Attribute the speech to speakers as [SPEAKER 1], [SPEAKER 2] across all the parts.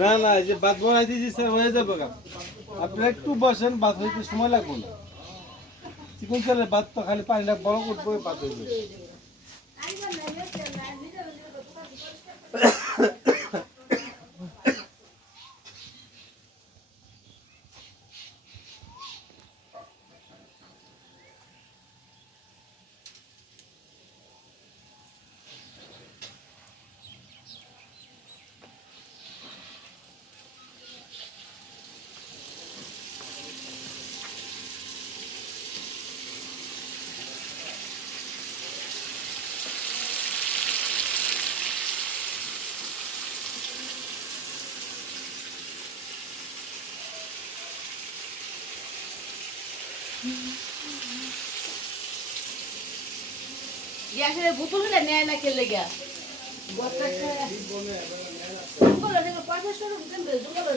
[SPEAKER 1] না না যে বাদ বানাই দিয়েছি হয়ে যাবে আপনি একটু বসেন, বাদ হইতে সময় লাগবে না। চিকন চালের ভাত তো খালি পানিটা বড় করব বাদ হয়ে যাবে
[SPEAKER 2] গ্যাসের বোতল হলে নেয় না খেলে গিয়া? জঙ্গল জঙ্গল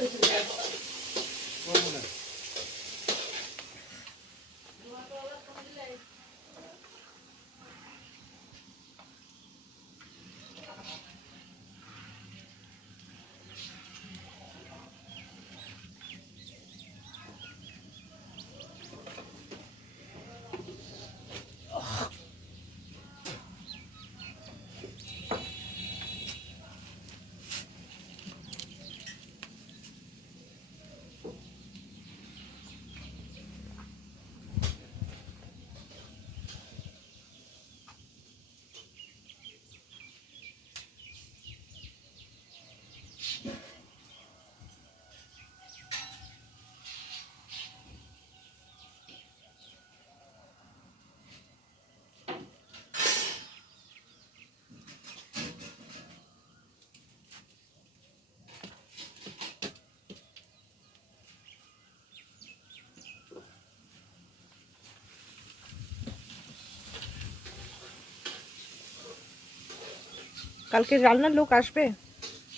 [SPEAKER 3] কালকে রান্নার লোক আসবে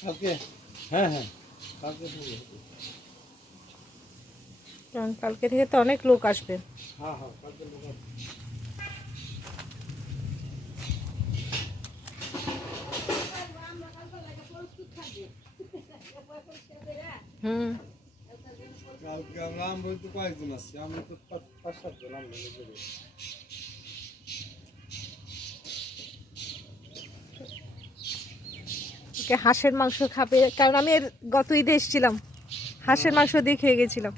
[SPEAKER 1] কালকে হ্যাঁ হ্যাঁ কালকে হবে।
[SPEAKER 3] কারণ কালকে থেকে তো অনেক লোক আসবে
[SPEAKER 1] হ্যাঁ হ্যাঁ কালকে লোক আসবে।
[SPEAKER 3] হুম
[SPEAKER 1] কালকে আমরা আমরা তো কয়েকজন আসছি আমরা তো পাঁচ পাঁচ সাতজন আমরা
[SPEAKER 3] ওকে হাঁসের মাংস খাবে, কারণ আমি এর গত ঈদে এসেছিলাম। হাঁসের মাংস দিয়ে খেয়ে গেছিলাম।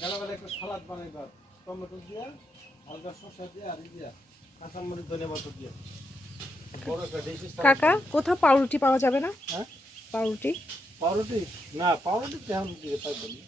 [SPEAKER 1] কালো একটা সালাদ বানাইবা। টমেটো দিয়া হালকা শসা দিয়া আর দিয়া কাঁচামরিচ ধনে পাতা দিয়া।
[SPEAKER 3] কাকা কোথাও পাউরুটি পাওয়া যাবে না?
[SPEAKER 1] হ্যাঁ?
[SPEAKER 3] পাউরুটি?
[SPEAKER 1] পাউরুটি? না পাউরুটি তেমন দিয়ে পাইবেন না।